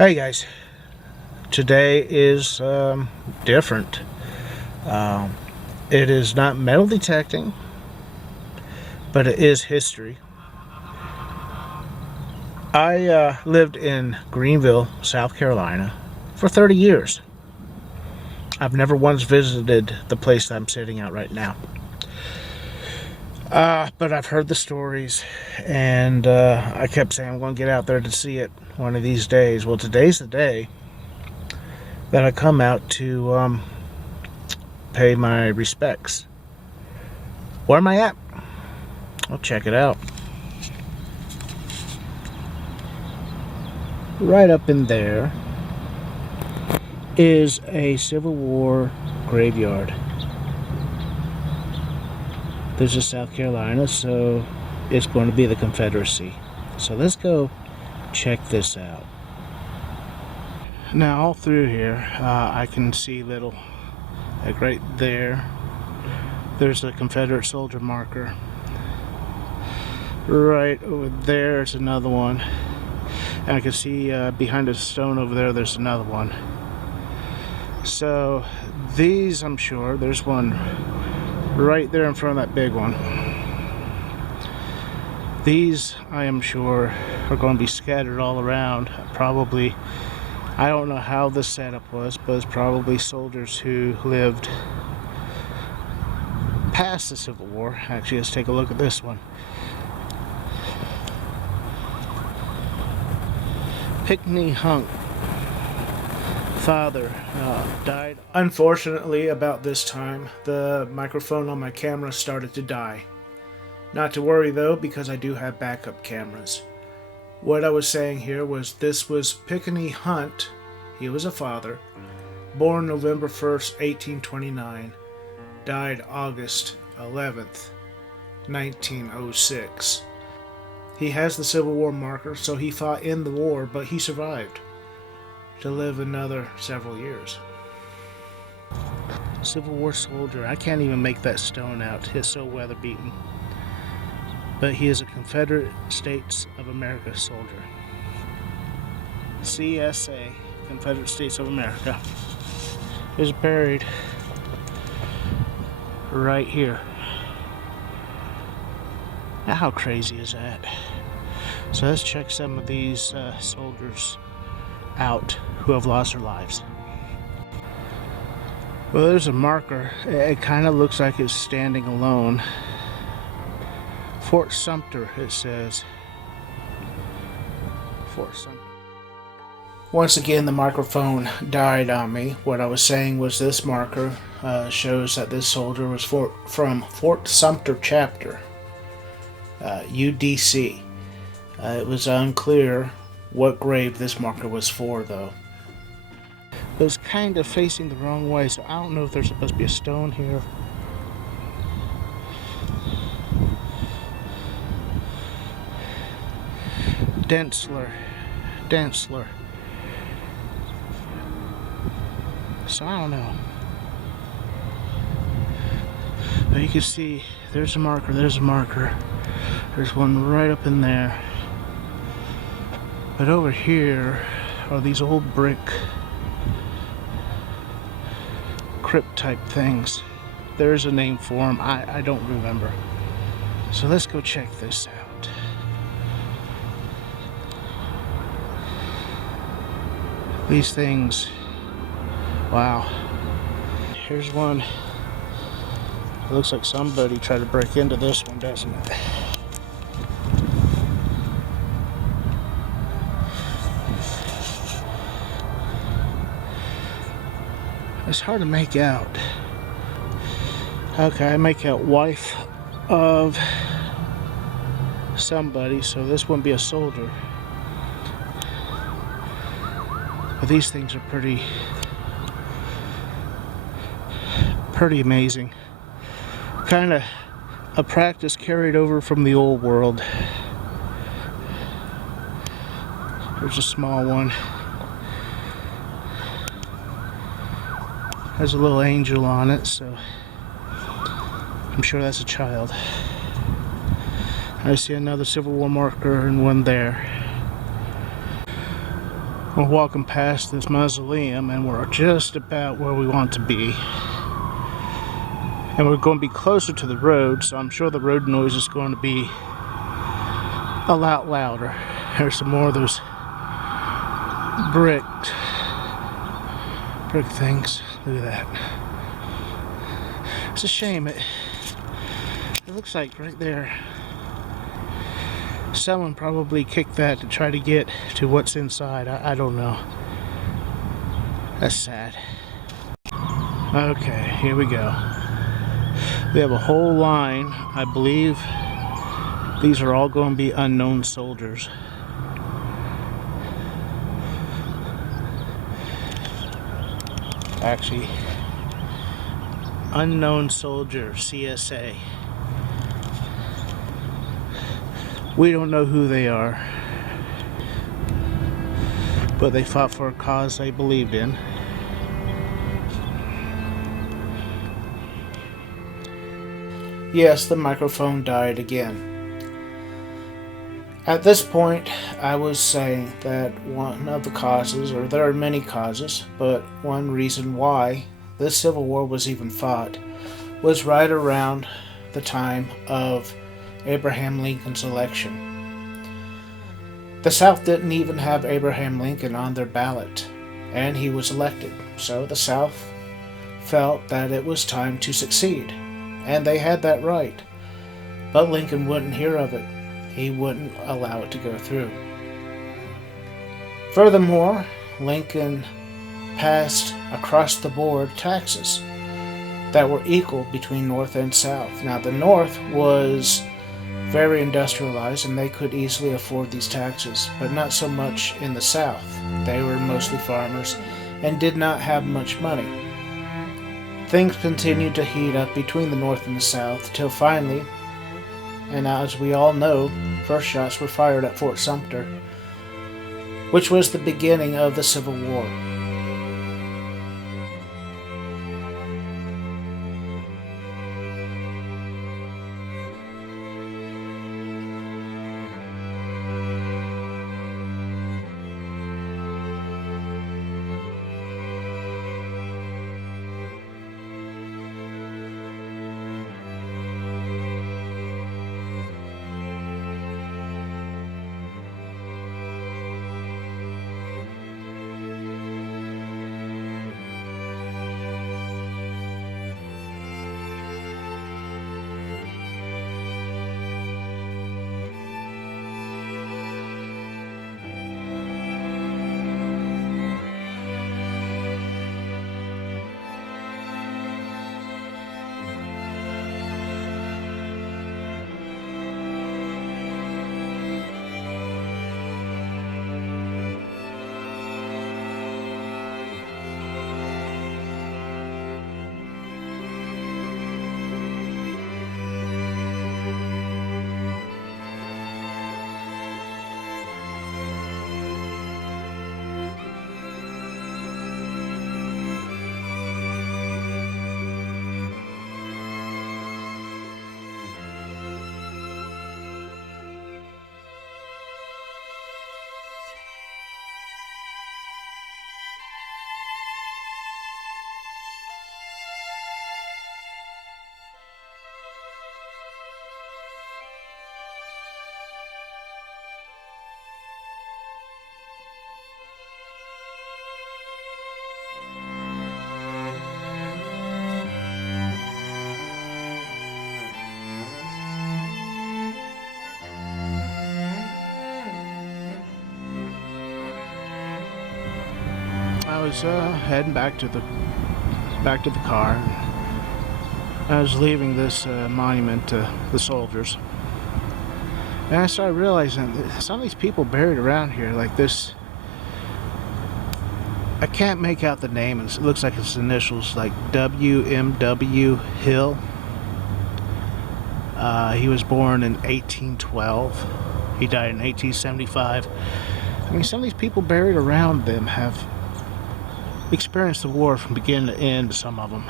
Hey guys, today is different. It is not metal detecting, but it is history. I lived in Greenville, South Carolina for 30 years. I've never once visited the place that I'm sitting at right now. But I've heard the stories, and I kept saying I'm going to get out there to see it one of these days. Well, today's the day that I come out to pay my respects. Where am I at? I'll check it out. Right up in there is a Civil War graveyard. This is South Carolina, so it's going to be the Confederacy. So let's go check this out. Now all through here I can see little, like right there, there's a Confederate soldier marker. Right over there's another one, and I can see behind a stone over there there's another one. So these, I'm sure there's one right there in front of that big one. These, I am sure, are going to be scattered all around. Probably, I don't know how the setup was, but it's probably soldiers who lived past the Civil War. Actually, let's take a look at this one. Pickney Hunk. Father died. Unfortunately, about this time, the microphone on my camera started to die. Not to worry though, because I do have backup cameras. What I was saying here was this was Pickney Hunt. He was a father. Born November 1st, 1829. Died August 11th, 1906. He has the Civil War marker, so he fought in the war, but he survived to live another several years. Civil War soldier. I can't even make that stone out. It's so weather beaten. But he is a Confederate States of America soldier. CSA, Confederate States of America, is buried right here. Now, how crazy is that? So let's check some of these soldiers out who have lost their lives. Well, there's a marker. It kind of looks like it's standing alone. Fort Sumter, it says. Fort Sumter. Once again, the microphone died on me. What I was saying was this marker shows that this soldier was from Fort Sumter chapter, UDC. It was unclear what grave this marker was for, though. It was kind of facing the wrong way, so I don't know if there's supposed to be a stone here. Densler. So I don't know. But you can see there's a marker, There's one right up in there. But over here are these old brick crypt type things. There's a name for them. I don't remember. So let's go check this out. These things, wow. Here's one. It looks like somebody tried to break into this one, doesn't it? It's hard to make out. Okay, I make out wife of somebody, so this wouldn't be a soldier. But these things are pretty amazing. Kind of a practice carried over from the old world. There's a small one. Has a little angel on it, so I'm sure that's a child. I see another Civil War marker and one there. We're walking past this mausoleum and we're just about where we want to be. And we're going to be closer to the road, so I'm sure the road noise is going to be a lot louder. There's some more of those brick things. Look at that. It's a shame. It looks like right there someone probably kicked that to try to get to what's inside. I don't know. That's sad. Okay, here we go. We have a whole line. I believe these are all going to be unknown soldiers. Actually, unknown soldier, CSA. We don't know who they are, but they fought for a cause they believed in. Yes, the microphone died again. At this point, I was saying that one of the causes, or there are many causes, but one reason why this Civil War was even fought was right around the time of Abraham Lincoln's election. The South didn't even have Abraham Lincoln on their ballot, and he was elected. So the South felt that it was time to succeed, and they had that right. But Lincoln wouldn't hear of it. He wouldn't allow it to go through. Furthermore, Lincoln passed across-the-board taxes that were equal between North and South. Now, the North was very industrialized and they could easily afford these taxes, but not so much in the South. They were mostly farmers and did not have much money. Things continued to heat up between the North and the South till finally, and as we all know, first shots were fired at Fort Sumter, which was the beginning of the Civil War. I was heading back to the car. And I was leaving this monument to the soldiers, and I started realizing that some of these people buried around here, like this. I can't make out the name. It looks like it's initials, like W.M.W. Hill. He was born in 1812. He died in 1875. I mean, some of these people buried around them have experienced the war from beginning to end, some of them.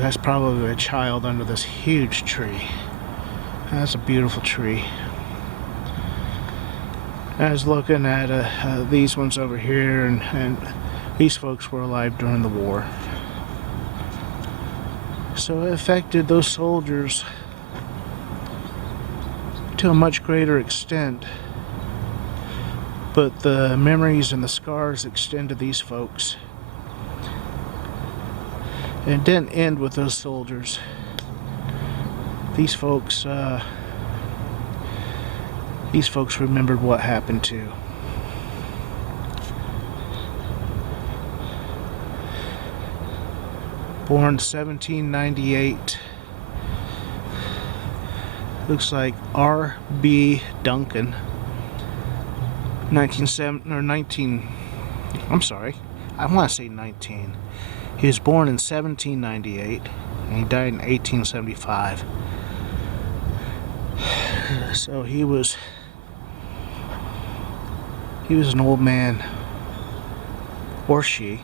That's probably a child under this huge tree. That's a beautiful tree. I was looking at these ones over here, and these folks were alive during the war. So it affected those soldiers to a much greater extent. But the memories and the scars extend to these folks. And it didn't end with those soldiers. These folks remembered what happened too. Born 1798. Looks like R.B. Duncan. 19. I'm sorry. I want to say 19. He was born in 1798 and he died in 1875. So he was an old man, or she.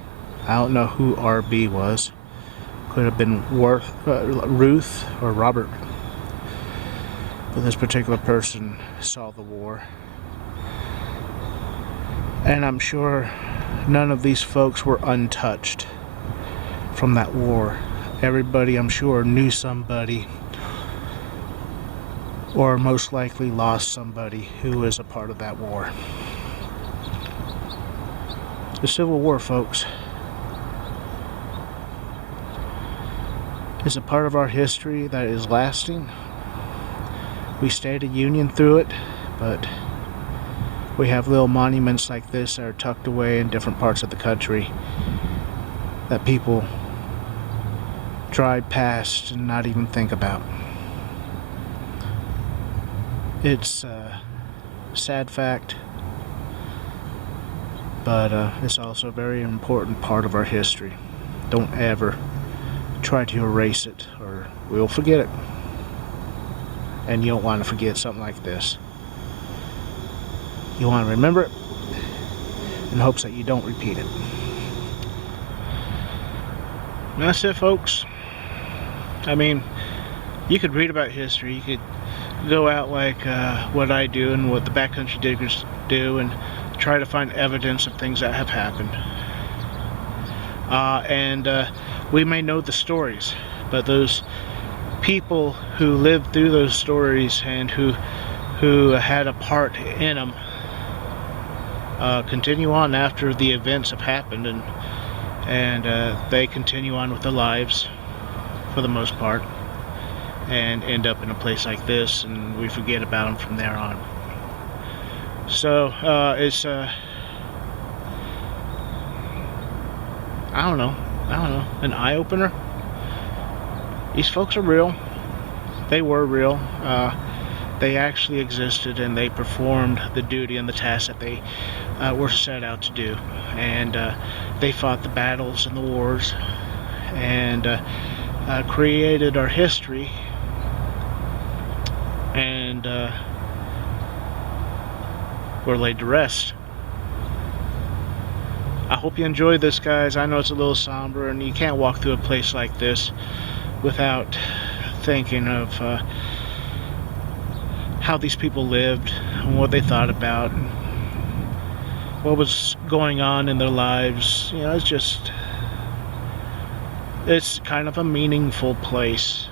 I don't know who R.B. was. Could have been Ruth or Robert. But this particular person saw the war. And I'm sure none of these folks were untouched from that war. Everybody, I'm sure, knew somebody, or most likely lost somebody who was a part of that war. The Civil War, folks, is a part of our history that is lasting. We stayed a union through it, but we have little monuments like this that are tucked away in different parts of the country that people drive past and not even think about. It's a sad fact, but it's also a very important part of our history. Don't ever try to erase it, or we'll forget it. And you don't want to forget something like this. You want to remember it in hopes that you don't repeat it. And that's it, folks. I mean, you could read about history. You could go out like what I do and what the Backcountry Diggers do and try to find evidence of things that have happened. And we may know the stories, but those people who lived through those stories and who had a part in them continue on after the events have happened, and they continue on with their lives for the most part, and end up in a place like this, and we forget about them from there on. So it's I don't know, an eye-opener. These folks are real. They were real. They actually existed, and they performed the duty and the task that they were set out to do. And they fought the battles and the wars, and created our history, and were laid to rest. I hope you enjoyed this, guys. I know it's a little somber, and you can't walk through a place like this without thinking of how these people lived and what they thought about and what was going on in their lives. You know, it's kind of a meaningful place.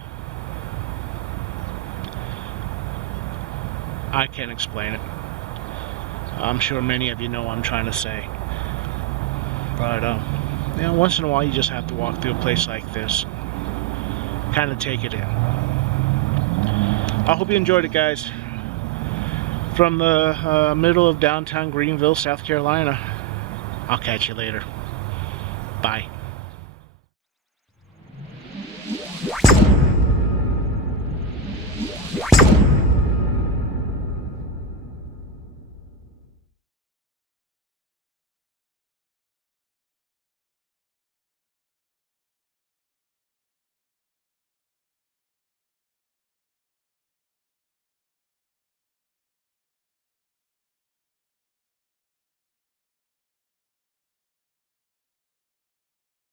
I can't explain it. I'm sure many of you know what I'm trying to say. But you know, once in a while you just have to walk through a place like this, kind of take it in. I hope you enjoyed it, guys. From the middle of downtown Greenville, South Carolina. I'll catch you later. Bye.